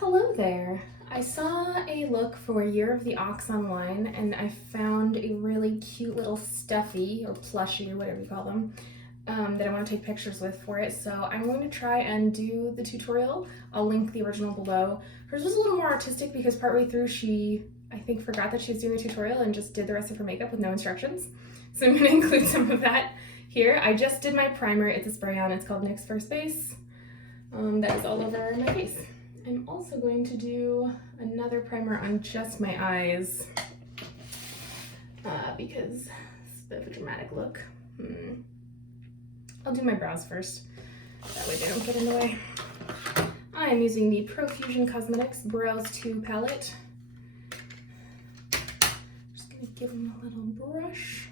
Hello there. I saw a look for Year of the Ox online and I found a really cute little stuffy or plushie or whatever you call them that I want to take pictures with for it. So I'm going to try and do the tutorial. I'll link the original below. Hers was a little more artistic because partway through she, I think, forgot that she was doing the tutorial and just did the rest of her makeup with no instructions. So I'm going to include some of that here. I just did my primer. It's a spray on. It's called NYX First Base. That is all over my face. I'm also going to do another primer on just my eyes because it's a bit of a dramatic look. I'll do my brows first, that way they don't get in the way. I am using the Profusion Cosmetics Brows 2 palette. Just gonna give them a little brush.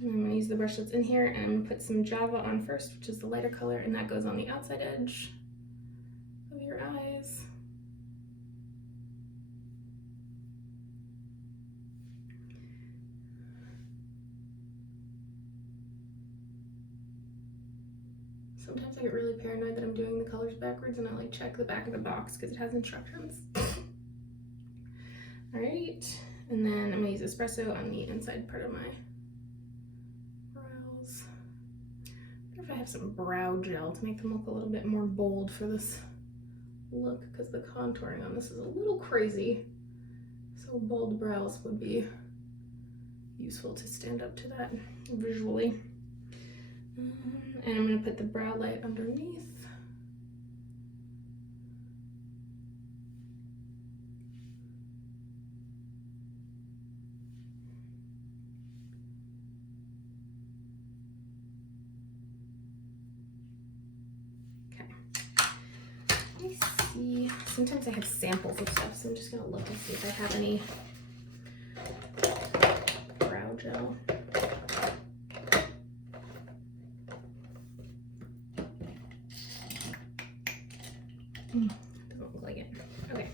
And I'm gonna use the brush that's in here and I'm gonna put some Java on first, which is the lighter color, and that goes on the outside edge of your eyes. Sometimes I get really paranoid that I'm doing the colors backwards and I like check the back of the box because it has instructions. All right, and then I'm gonna use espresso on the inside part of my brows. I wonder if I have some brow gel to make them look a little bit more bold for this look because the contouring on this is a little crazy. So bold brows would be useful to stand up to that visually. And I'm going to put the brow light underneath. Okay. Let me see. Sometimes I have samples of stuff, so I'm just going to look and see if I have any brow gel. Doesn't look like it. Okay,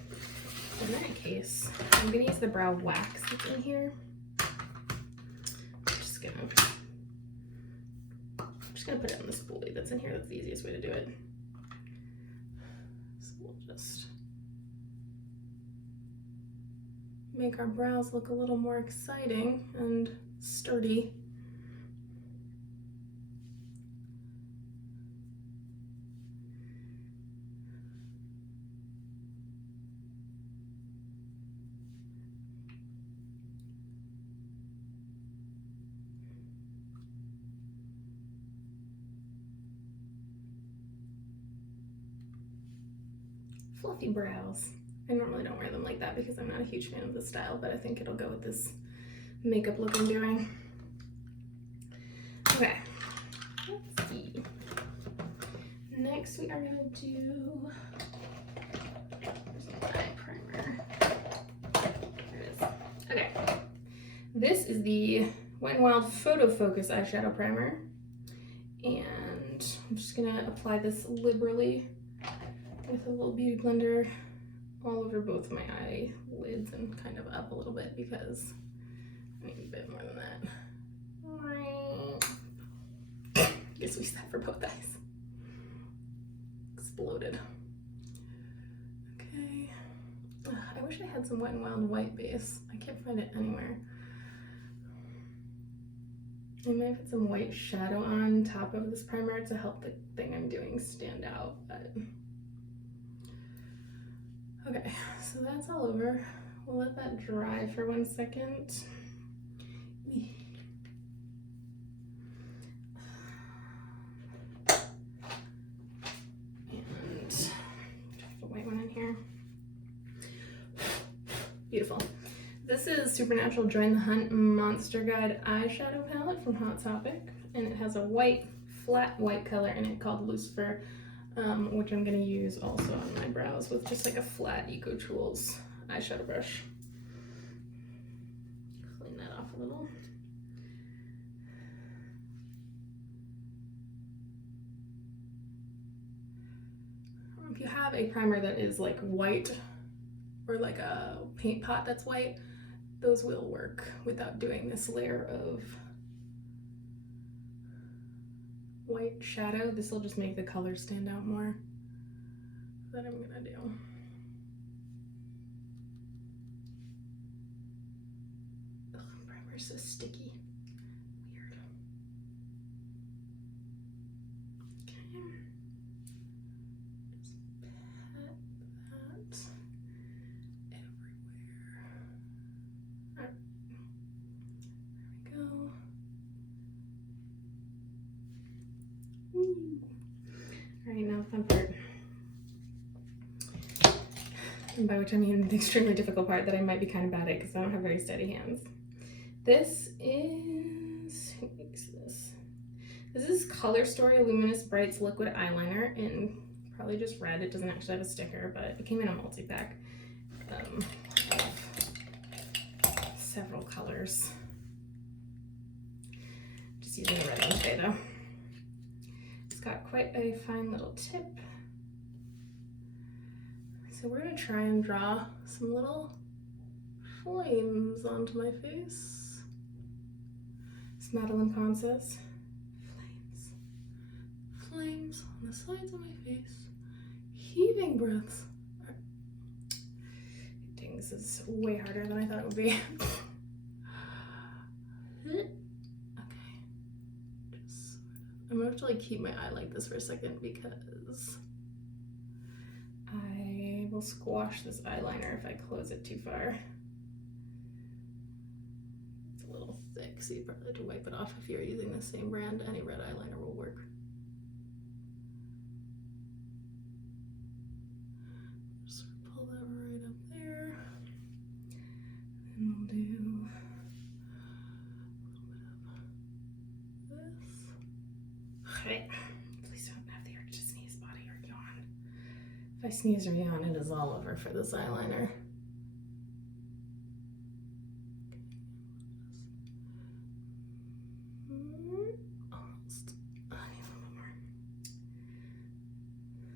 in that case, I'm gonna use the brow wax that's in here. I'm just gonna put it on the spoolie that's in here. That's the easiest way to do it. So we'll just make our brows look a little more exciting and sturdy. Fluffy brows. I normally don't wear them like that because I'm not a huge fan of the style, but I think it'll go with this makeup look I'm doing. Okay, let's see. Next we are gonna do, where's my eye primer? There it is. Okay, this is the Wet n Wild Photo Focus eyeshadow primer, and I'm just gonna apply this liberally with a little beauty blender all over both my eyelids and kind of up a little bit because I need a bit more than that. I guess we set for both eyes. Exploded. Okay. Ugh, I wish I had some Wet n Wild white base. I can't find it anywhere. I might put some white shadow on top of this primer to help the thing I'm doing stand out, but okay, so that's all over. We'll let that dry for 1 second. And the white one in here. Beautiful. This is Supernatural Join the Hunt Monster Guide eyeshadow palette from Hot Topic, and it has a white, flat white color in it called Lucifer, which I'm going to use also on my brows with just like a flat Eco Tools eyeshadow brush. Clean that off a little. If you have a primer that is like white or like a paint pot that's white, those will work without doing this layer of white shadow. This will just make the color stand out more. That I'm gonna do. Ugh, primer's so sticky. Weird. Okay. Just pat that everywhere. There we go. Woo. All right, now the fun part. And by which I mean the extremely difficult part that I might be kind of bad at because I don't have very steady hands. This is, who makes this? This is Color Story Luminous Brights Liquid Eyeliner in probably just red. It doesn't actually have a sticker, but it came in a multi-pack of several colors. Just using the red one today though. It's got quite a fine little tip. So we're gonna try and draw some little flames onto my face. As Madeline Kahn says, flames. Flames on the sides of my face. Heaving breaths. Dang, this is way harder than I thought it would be. Okay. I'm gonna have to like keep my eye like this for a second because I will squash this eyeliner if I close it too far. It's a little thick, so you probably have to wipe it off if you're using the same brand. Any red eyeliner will work. Just pull that right up there. And we'll do a little bit of this. Okay. Please don't have the urge to sneeze, body, or yawn. If I sneeze or yawn, it is all over for this eyeliner. Almost. I need a little bit more.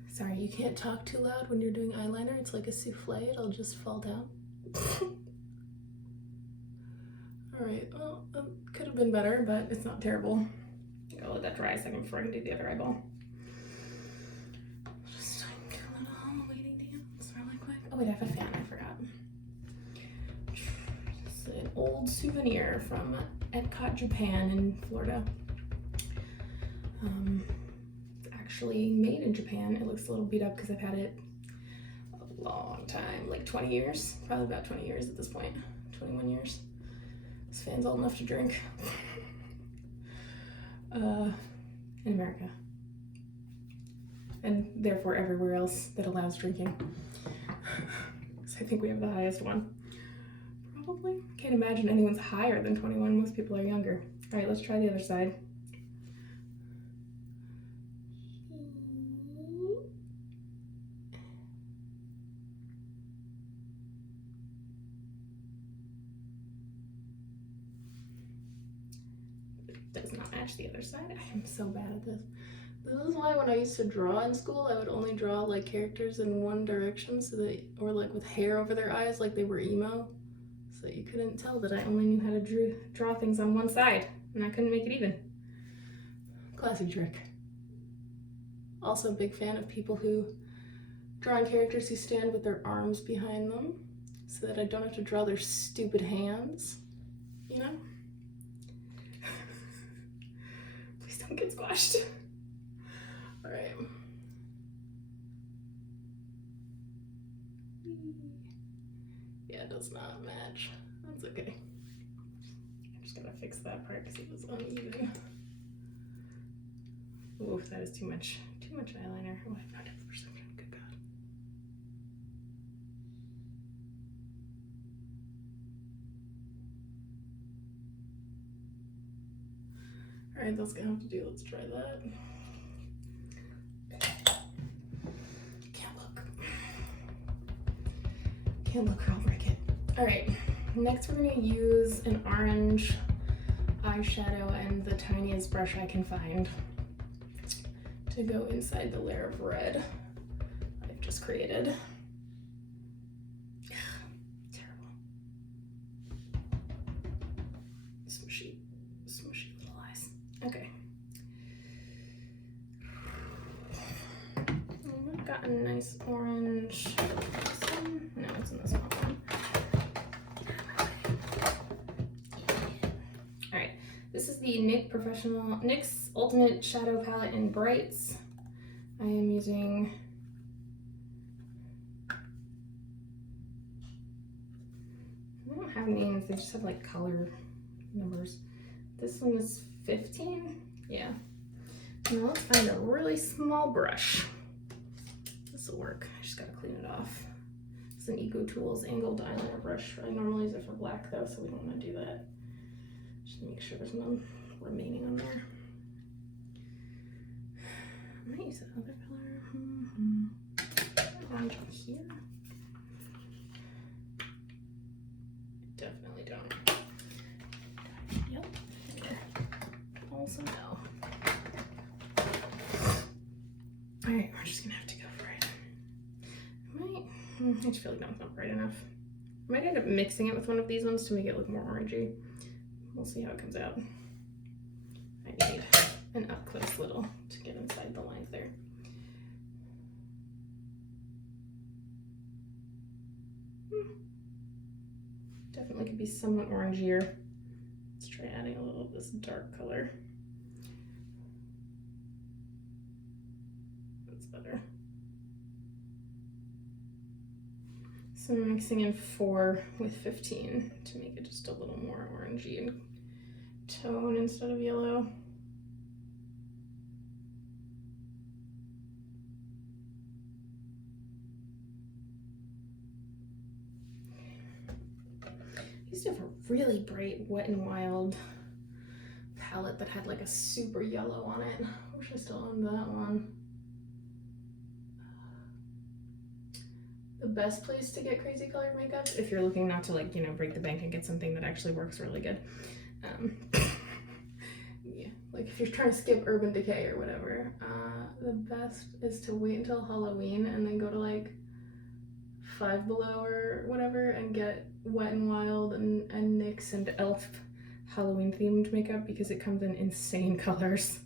Sorry, you can't talk too loud when you're doing eyeliner. It's like a souffle, it'll just fall down. Alright, well, could have been better, but it's not terrible. I'll let that dry a second before I can do the other eyeball. Just like a little waiting dance really quick. Oh wait, I have a fan, I forgot. This is an old souvenir from Epcot, Japan in Florida. It's actually made in Japan. It looks a little beat up because I've had it a long time, like 20 years. Probably about 20 years at this point, 21 years. This fan's old enough to drink. In America. And therefore everywhere else that allows drinking. So I think we have the highest one. Probably. Can't imagine anyone's higher than 21. Most people are younger. All right, let's try the other side. Does not match the other side. I am so bad at this. This is why when I used to draw in school, I would only draw like characters in one direction, so that, or like with hair over their eyes like they were emo, so that you couldn't tell that I only knew how to draw things on one side, and I couldn't make it even. Classic trick. Also a big fan of people who draw on characters who stand with their arms behind them, so that I don't have to draw their stupid hands, you know? Don't get squashed. All right. Yeah, it does not match. That's okay. I'm just gonna fix that part because it was uneven. Oof, that is too much eyeliner. Oh, I have no depth perception. Good God. All right, that's gonna have to do. Let's try that. Can't look or I'll break it. All right, next we're gonna use an orange eyeshadow and the tiniest brush I can find to go inside the layer of red I've just created. Terrible. Smushy little eyes. Okay. I've got a nice orange. No, it's in this one. All right, this is the NYX Ultimate Shadow Palette in Brights. I am using I don't have names, they just have like color numbers. This one is 15. Yeah. Now let's find a really small brush. This will work. I just gotta clean it off. It's an Eco Tools angled eyeliner brush. I normally use it for black though, so we don't want to do that. Just make sure there's none remaining on there. I might use that other color. Orange on here. Definitely don't. Yep. Here. Also no. Alright, we're just gonna have to go for it. I just feel like that's not bright enough. I might end up mixing it with one of these ones to make it look more orangey. We'll see how it comes out. I need an up close little to get inside the lines there. Definitely could be somewhat orangier. Let's try adding a little of this dark color. That's better. So I'm mixing in 4 with 15 to make it just a little more orangey in tone instead of yellow. I used to have a really bright Wet n Wild palette that had like a super yellow on it. I wish I still owned that one. The best place to get crazy colored makeup, if you're looking not to like, you know, break the bank and get something that actually works really good. Yeah, like if you're trying to skip Urban Decay or whatever, the best is to wait until Halloween and then go to like Five Below or whatever and get Wet n Wild and NYX and e.l.f. Halloween themed makeup because it comes in insane colors.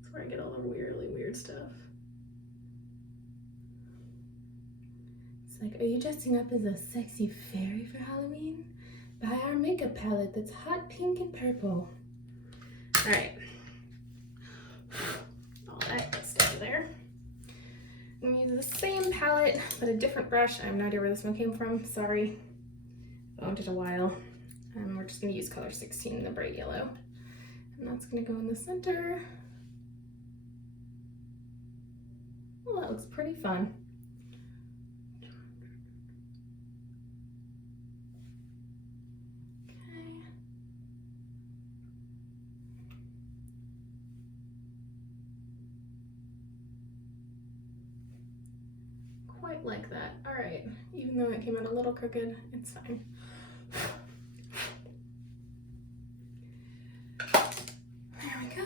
That's where I get all the really weird stuff. It's like, are you dressing up as a sexy fairy for Halloween? Buy our makeup palette that's hot pink and purple. All right. All that good stuff there. I'm gonna use the same palette, but a different brush. I have no idea where this one came from, sorry. I owned it a while. We're just gonna use color 16, the bright yellow. And that's gonna go in the center. Well, that looks pretty fun. Okay. Quite like that. All right, even though it came out a little crooked, it's fine. There we go.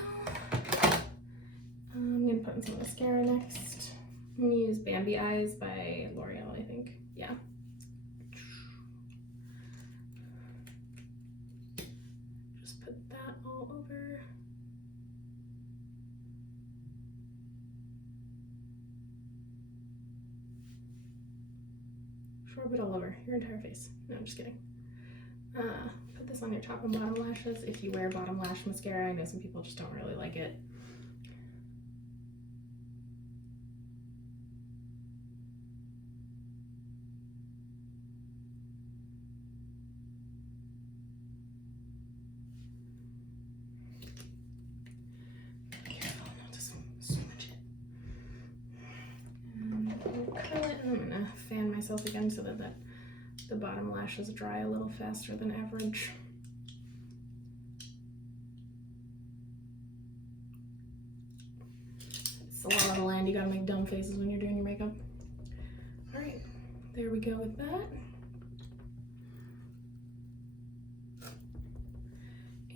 I'm gonna put in some mascara next. I'm gonna use Bambi Eyes by L'Oreal, I think. Yeah. Just put that all over. Rub it all over your entire face. No, I'm just kidding. Put this on your top and bottom lashes if you wear bottom lash mascara. I know some people just don't really like it. Careful not to smudge it. And I'll curl it, and I'm gonna fan myself again so that the bottom lashes dry a little faster than average. It's a lot of the land. You gotta make dumb faces when you're doing your makeup. All right, there we go with that.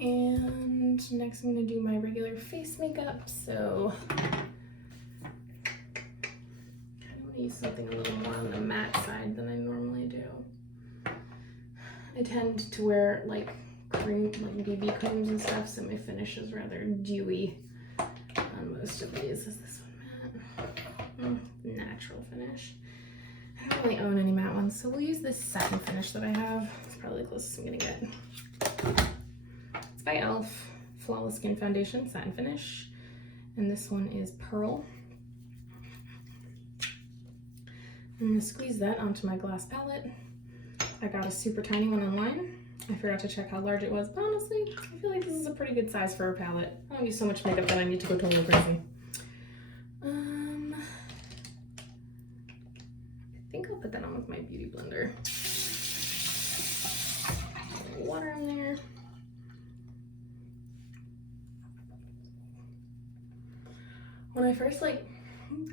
And next I'm gonna do my regular face makeup. So I use something a little more on the matte side than I normally do. I tend to wear like cream, like BB creams and stuff, so my finish is rather dewy on most of these. Is this one matte? Natural finish. I don't really own any matte ones, so we'll use this satin finish that I have. It's probably the closest I'm gonna get. It's by e.l.f. Flawless Skin Foundation, satin finish. And this one is Pearl. I'm gonna squeeze that onto my glass palette. I got a super tiny one online. I forgot to check how large it was, but honestly, I feel like this is a pretty good size for a palette. I don't use so much makeup that I need to go totally crazy. I think I'll put that on with my beauty blender. Water in there. When I first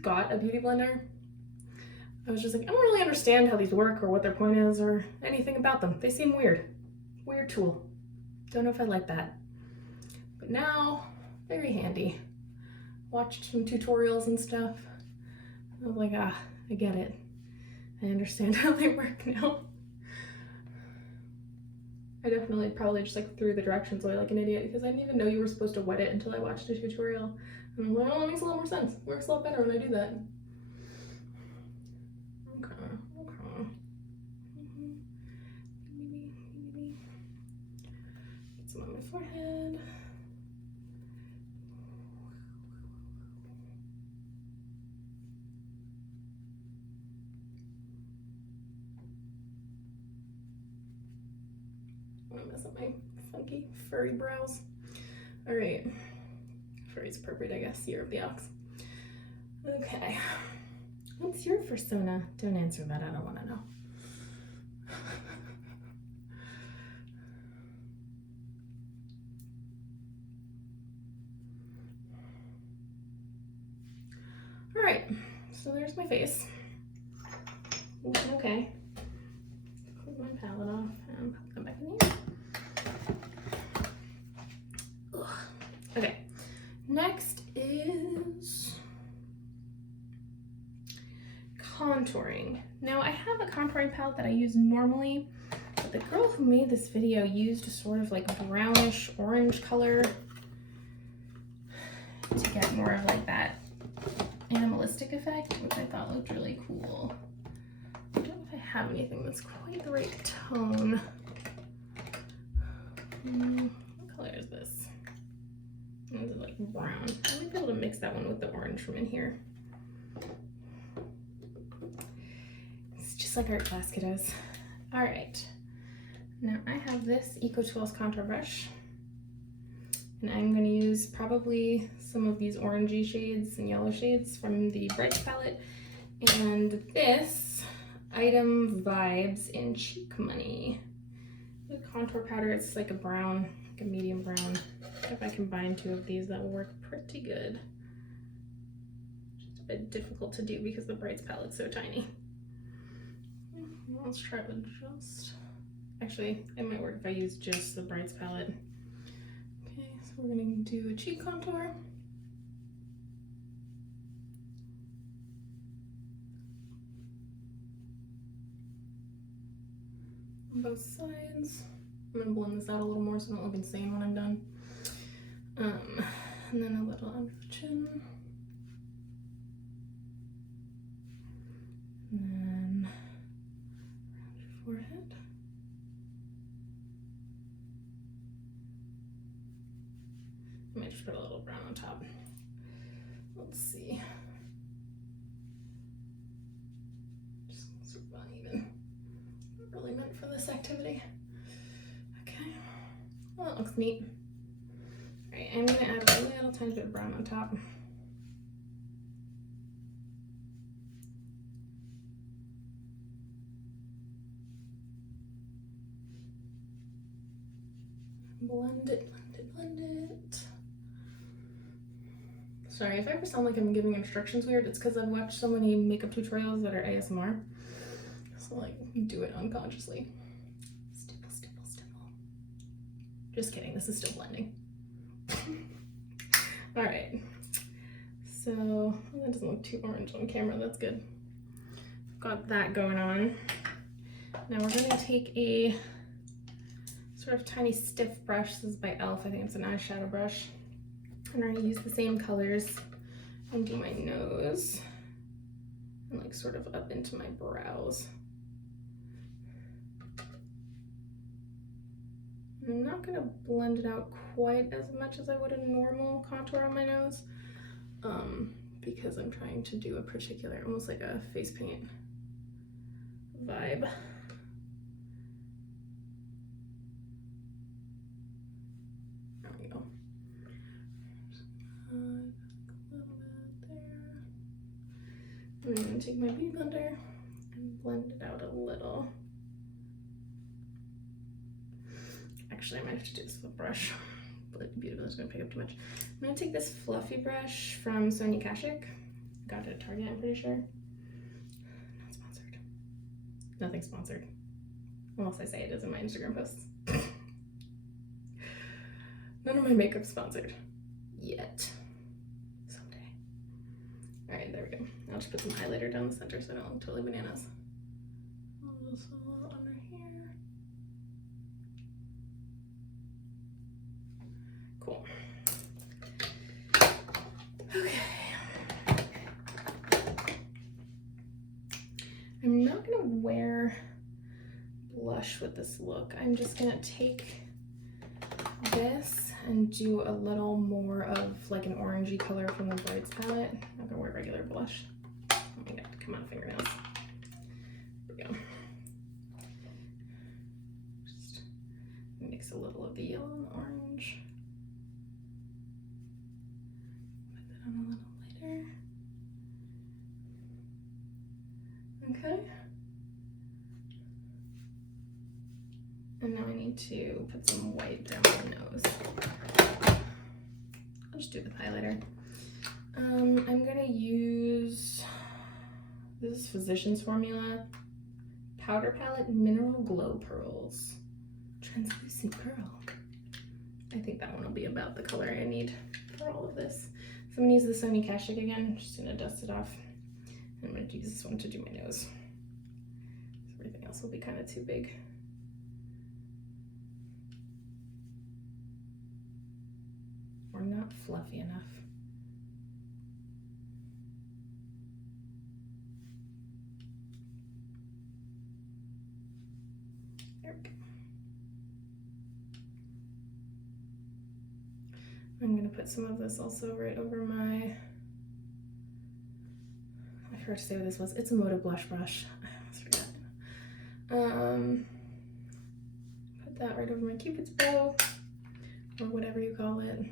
got a beauty blender, I was just like, I don't really understand how these work or what their point is or anything about them. They seem weird. Weird tool. Don't know if I like that. But now, very handy. Watched some tutorials and stuff. I was like, I get it. I understand how they work now. I definitely probably just threw the directions away like an idiot because I didn't even know you were supposed to wet it until I watched a tutorial. And I'm like, oh, that makes a lot more sense. Works a lot better when I do that. Okay. Get some on my forehead. I'm gonna mess up my funky furry brows. All right, furry's appropriate, I guess. Year of the ox. Okay, what's your persona? Don't answer that. I don't want to know. All right, so there's my face. Okay. Close my palette off and pop them back in here. Ugh. Okay, next is contouring. Now I have a contouring palette that I use normally, but the girl who made this video used a sort of brownish orange color to get more of that animalistic effect, which I thought looked really cool. I don't know if I have anything that's quite the right tone. What color is this? This is brown. I might be able to mix that one with the orange from in here. It's just like art class, kiddos. All right. Now I have this Eco Tools contour brush. And I'm going to use probably some of these orangey shades and yellow shades from the Brights palette. And this Item Vibes in Cheek Money. The contour powder, it's a brown, a medium brown. If I combine two of these, that will work pretty good. Just a bit difficult to do because the Brights palette's so tiny. Let's try with just... Actually, it might work if I use just the Brights palette. Okay, so we're gonna do a cheek contour. On both sides. I'm gonna blend this out a little more so I don't look insane when I'm done. And then a little under the chin. And then around your forehead. I might just put a little brown on top. Let's see. Just sort of uneven. Not really meant for this activity. Okay. Well, that looks neat. All right, I'm gonna add a little tiny bit of brown on top. Blend it, blend it, blend it. Sorry, if I ever sound like I'm giving instructions weird, it's because I've watched so many makeup tutorials that are ASMR. So do it unconsciously. Stipple, stipple, stipple. Just kidding, this is still blending. All right, so that doesn't look too orange on camera, that's good. Got that going on. Now we're gonna take a sort of tiny stiff brush. This is by e.l.f. I think it's an eyeshadow brush. And I'm gonna use the same colors and do my nose and like sort of up into my brows. I'm not gonna blend it out quite as much as I would a normal contour on my nose, because I'm trying to do a particular, almost like a face paint vibe. There we go. A little bit there. I'm gonna take my beauty blender and blend it out a little. Actually, I might have to do this with a brush, but beauty blender's gonna pick up too much. I'm gonna take this fluffy brush from Sonia Kashuk. Got it at Target, I'm pretty sure. Not sponsored. Nothing sponsored. Unless I say it is in my Instagram posts. None of my makeup's sponsored. Yet. Someday. Alright, there we go. I'll just put some highlighter down the center so I don't look totally bananas. Also under here. Cool. Okay. I'm not gonna wear blush with this look. I'm just gonna take this and do a little more of like an orangey color from the Brights palette. I'm not gonna wear regular blush. Oh my god, come on, fingernails. There we go. Just mix a little of the yellow and orange. Put that on a little lighter. Okay. And now I need to put some white down my nose. I'll just do it with highlighter. I'm gonna use, this is Physicians Formula Powder Palette Mineral Glow Pearls. Translucent Pearl. I think that one will be about the color I need for all of this. So I'm gonna use the Sonia Kashuk again. I'm just gonna dust it off. And I'm gonna use this one to do my nose. Everything else will be kind of too big. Or not fluffy enough. There we go. I'm gonna put some of this also right over my, I forgot to say what this was. It's a Moda blush brush. I almost forgot. Put that right over my Cupid's bow, or whatever you call it.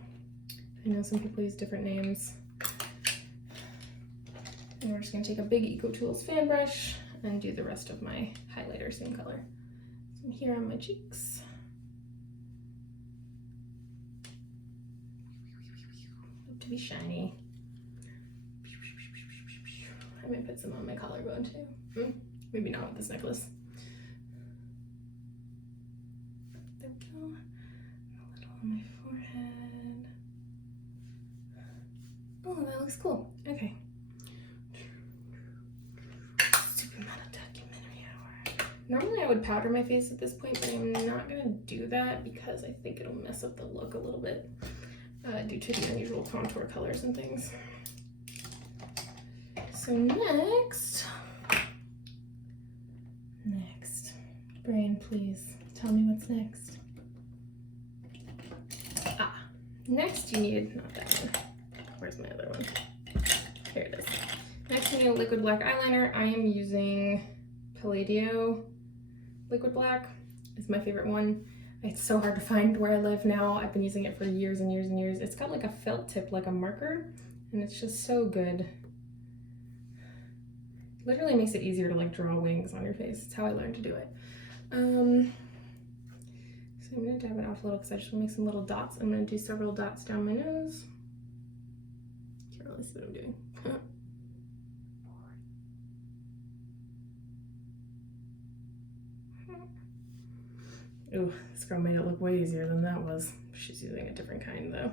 I know some people use different names. And we're just gonna take a big Eco Tools fan brush and do the rest of my highlighter same color. So here on my cheeks. Hope to be shiny. I might put some on my collarbone too. Maybe not with this necklace. There we go. A little on my forehead. Oh, that looks cool. Okay. Super Meta Documentary Hour. Normally I would powder my face at this point, but I'm not gonna do that because I think it'll mess up the look a little bit due to the unusual contour colors and things. So next, brain, please tell me what's next. Next you need, not that one. Where's my other one? Here it is. Next you need a liquid black eyeliner. I am using Palladio liquid black. It's my favorite one. It's so hard to find where I live now. I've been using it for years and years and years. It's got like a felt tip, like a marker, and it's just so good. Literally makes it easier to like draw wings on your face. It's how I learned to do it. So I'm gonna dab it off a little because I just want to make some little dots. I'm gonna do several dots down my nose. Can't really see what I'm doing. Ooh, this girl made it look way easier than that was. She's using a different kind though.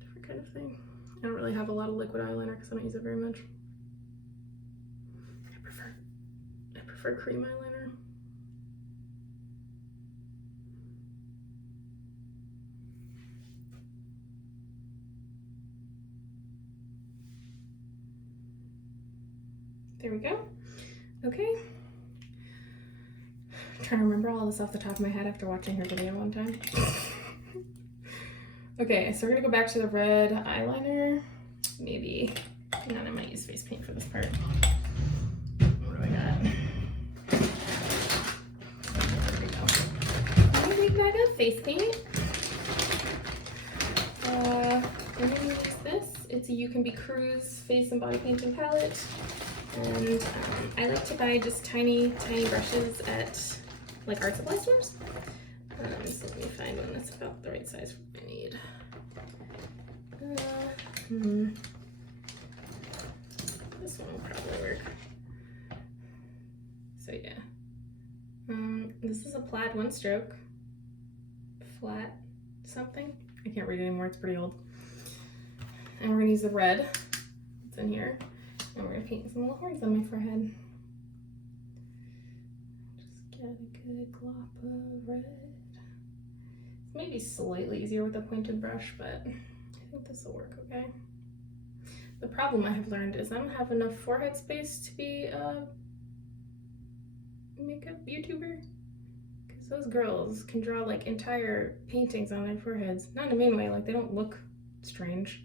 Different kind of thing. I don't really have a lot of liquid eyeliner because I don't use it very much. I prefer cream eyeliner. There we go. Okay. I'm trying to remember all this off the top of my head after watching her video one time. Okay, so we're gonna go back to the red eyeliner. Maybe, hang on, I might use face paint for this part. What do I got? There we go. I'm gonna make back a face paint. I'm gonna use this. It's a You Can Be Cruise face and body painting palette. And I like to buy just tiny brushes at like art supply stores. So let me find one that's about the right size for what I need. This one will probably work. So yeah. This is a plaid one stroke. Flat something. I can't read it anymore, it's pretty old. And we're gonna use the red that's in here. And we're gonna paint some little horns on my forehead. Just get a good glop of red. It's maybe slightly easier with a pointed brush, but I think this will work okay. The problem I have learned is I don't have enough forehead space to be a makeup YouTuber. Because those girls can draw like entire paintings on their foreheads. Not in a mean way, like they don't look strange.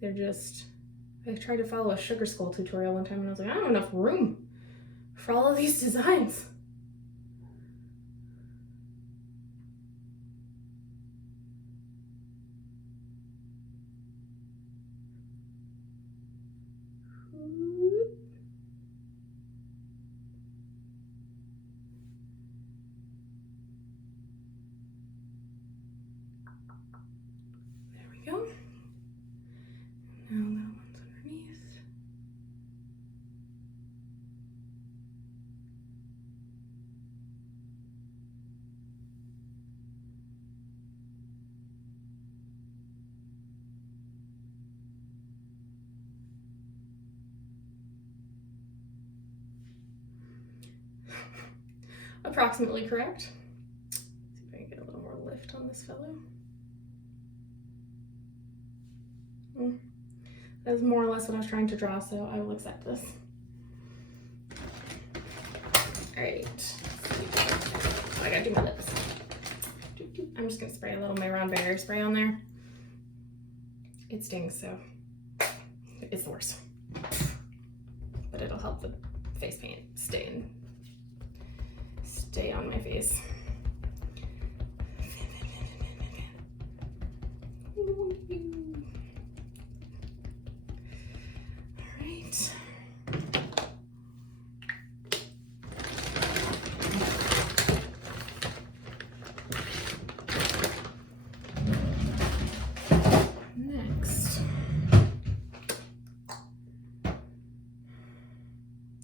They're just, I tried to follow a sugar skull tutorial one time and I was like, I don't have enough room for all of these designs. There we go. Now that one's underneath. Approximately correct. Let's see if I can get a little more lift on this fellow. That is more or less what I was trying to draw, so I will accept this. Alright. Oh, I gotta do my lips. I'm just gonna spray a little Mayron barrier spray on there. It stings, so it's the worst. But it'll help the face paint stay on my face. Alright. Next.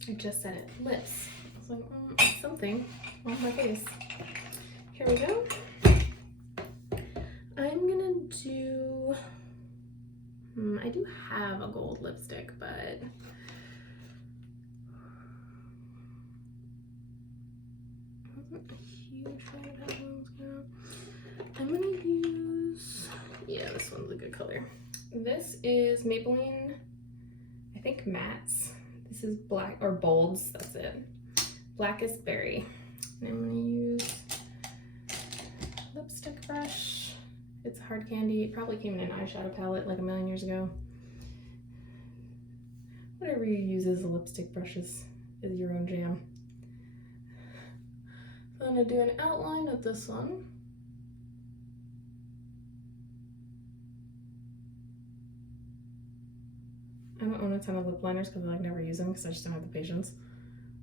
I just said it. Lips. I was like, something on my face. Here we go. I'm gonna do, I do have a gold lipstick, but I wasn't a huge fan of that one. I'm gonna use, yeah, this one's a good color. This is Maybelline, I think mattes. This is black, or bolds, that's it. Blackest Berry. And I'm gonna use lipstick brush. It's hard candy. It probably came in an eyeshadow palette like a million years ago. Whatever you use as a lipstick brush is your own jam. So I'm gonna do an outline of this one. I don't own a ton of lip liners because I like never use them because I just don't have the patience.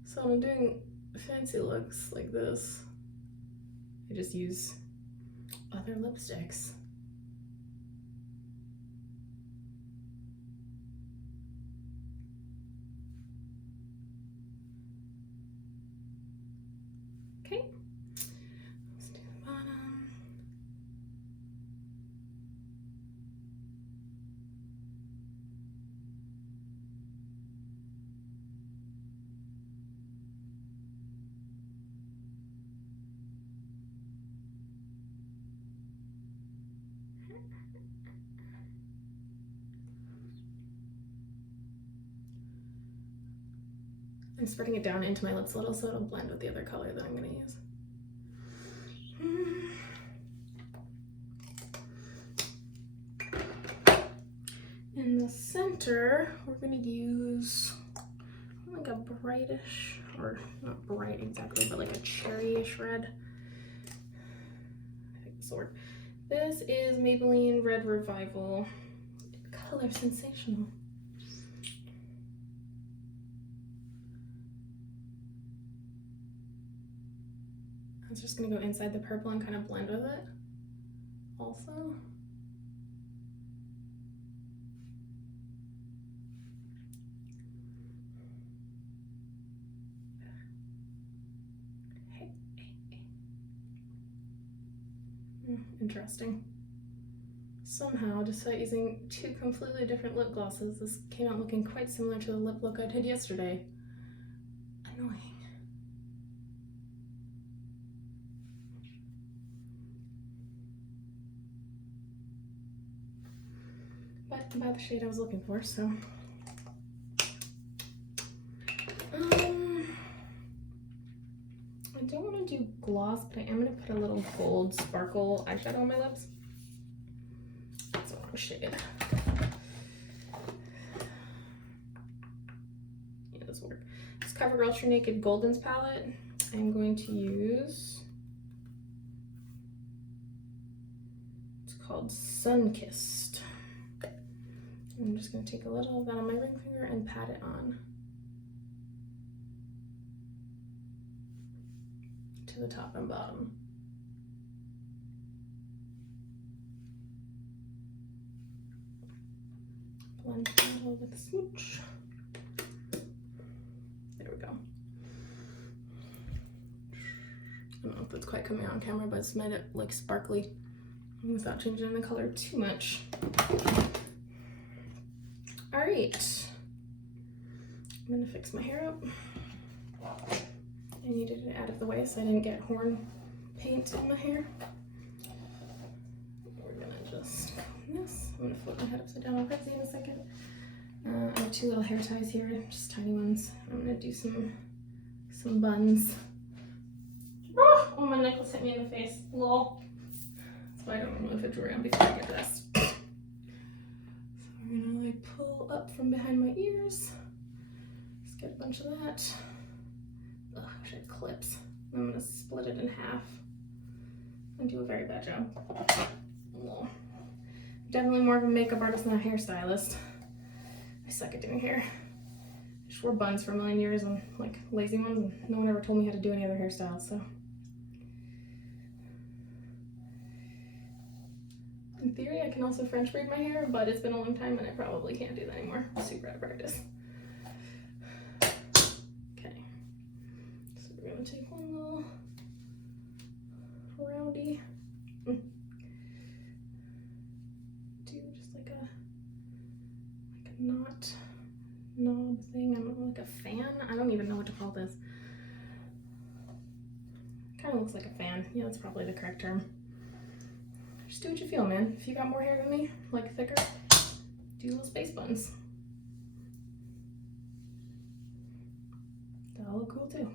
So when I'm doing fancy looks like this, I just use other lipsticks. Okay, let's do the bottom. I'm spreading it down into my lips a little so it'll blend with the other color that I'm gonna use. In the center, we're gonna use like a brightish, or not bright exactly, but like a cherryish red. I think this will work. This is Maybelline Red Revival. Color Sensational. I'm just gonna go inside the purple and kind of blend with it also. Interesting. Somehow, despite using two completely different lip glosses, this came out looking quite similar to the lip look I did yesterday. Annoying. But about the shade I was looking for, so. I don't want to do gloss, but I am going to put a little gold sparkle eyeshadow on my lips. That's the wrong shade. Yeah, this will work. This CoverGirl True Naked Golden's palette. I'm going to use, it's called Sunkissed. I'm just going to take a little of that on my ring finger and pat it on to the top and bottom. Blend a little with a smooch. There we go. I don't know if that's quite coming out on camera, but it's made it like sparkly without changing the color too much. All right, I'm gonna fix my hair up. I needed it out of the way so I didn't get horn paint in my hair. We're gonna just comb this. I'm gonna flip my head upside down on Pepsi in a second. I have two little hair ties here, just tiny ones. I'm gonna do some buns. Oh, my necklace hit me in the face. Lol. So I don't know if it's around before I get dressed. So I'm gonna like pull up from behind my ears. Just get a bunch of that. Ugh, I wish I had clips. I'm gonna split it in half and do a very bad job. Lol. Definitely more of a makeup artist than a hairstylist. I suck at doing hair. I just wore buns for a million years and like lazy ones, and no one ever told me how to do any other hairstyles, so. In theory, I can also French braid my hair, but it's been a long time and I probably can't do that anymore. Super out of practice. Okay. So we're gonna take one little roundy. Do just like a knot knob thing. I don't know, like a fan. I don't even know what to call this. Kind of looks like a fan. Yeah, that's probably the correct term. Just do what you feel, man. If you got more hair than me, like thicker, do little space buns. That'll look cool too.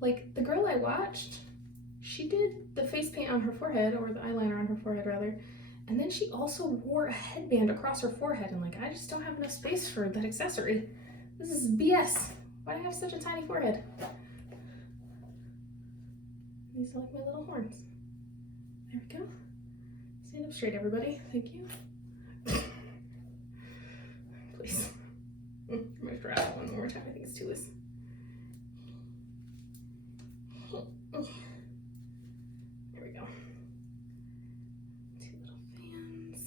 Like the girl I watched, she did the face paint on her forehead, or the eyeliner on her forehead rather, and then she also wore a headband across her forehead, and like I just don't have enough space for that accessory. This is BS. Why do I have such a tiny forehead? These are like my little horns. There we go. Stand up straight, everybody. Thank you. Please. I'm gonna try that one more time. I think it's too loose. There we go. Two little fans.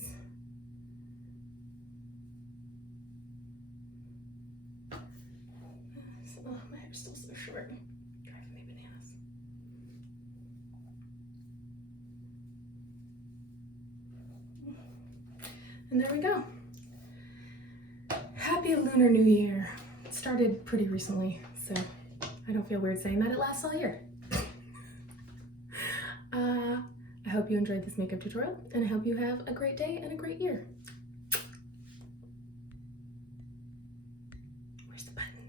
Oh, my hair's still so short. Driving me bananas. And there we go. Happy Lunar New Year. It started pretty recently, so I don't feel weird saying that it lasts all year. I hope you enjoyed this makeup tutorial, and I hope you have a great day and a great year. Where's the button?